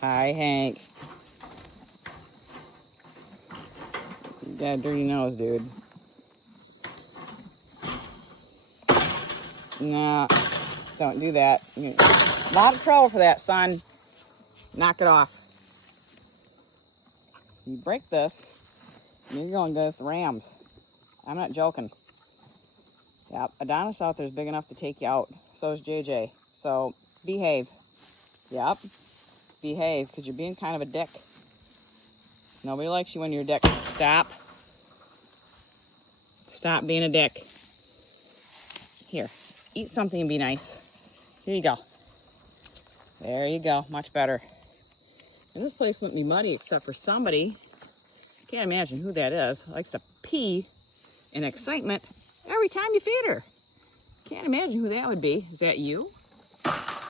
Hi, Hank. You got a dirty nose, dude. No, don't do that. A lot of trouble for that, son. Knock it off. You break this, you're going to the Rams. I'm not joking. Yep, Adonis out there is big enough to take you out. So is JJ. So behave. Yep, behave, because you're being kind of a dick. Nobody likes you when you're a dick. Stop. Stop being a dick. Here, eat something and be nice. Here you go. There you go. Much better. And this place wouldn't be muddy except for somebody, can't imagine who that is, likes to pee in excitement every time you feed her. Can't imagine who that would be. Is that you?